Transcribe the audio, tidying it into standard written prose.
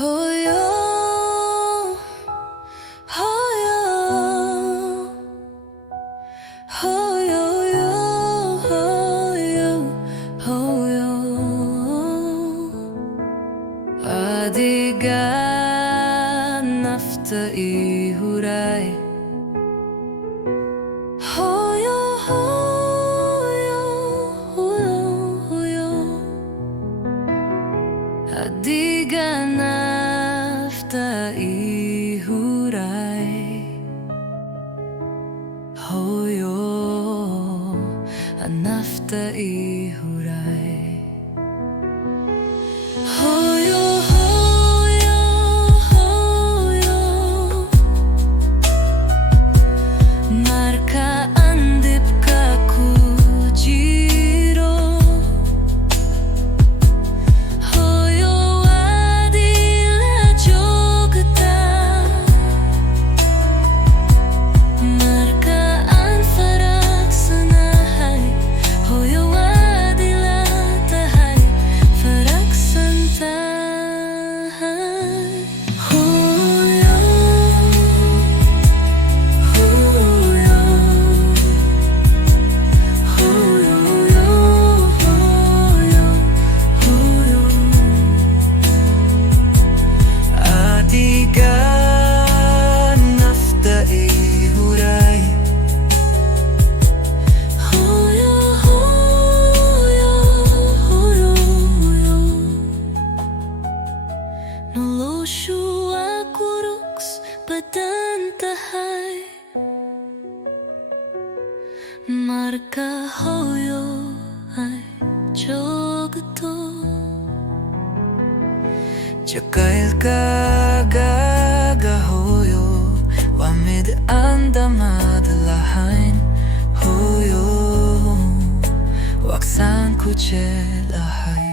hooyo, hooyo, hooyo, hooyo, hooyo. Adiga nafta ii huray, hooyo, hooyo, hooyo, hooyo. Adiga nafta ii huray, hooyo, nafta ii huray. Hooyo, hooyo, hooyo, marka aan dhibka ku jiro, hooyo waad ila joogtaa. Marka aan faraxsanahay, hooyo waad ila tahay faraxsan tahay. Hooyo, hooyo, hooyo, hooyo, hooyo. Adiga nafta ii huray, hooyo, hooyo, hooyo, hooyo. Noloshu waa quruxs badan tahay marka hooyo ay joogto. Jacaylkaaga hooyo waa mid aan dhammaad lahayn, hooyo, waksaan ku jeclahay.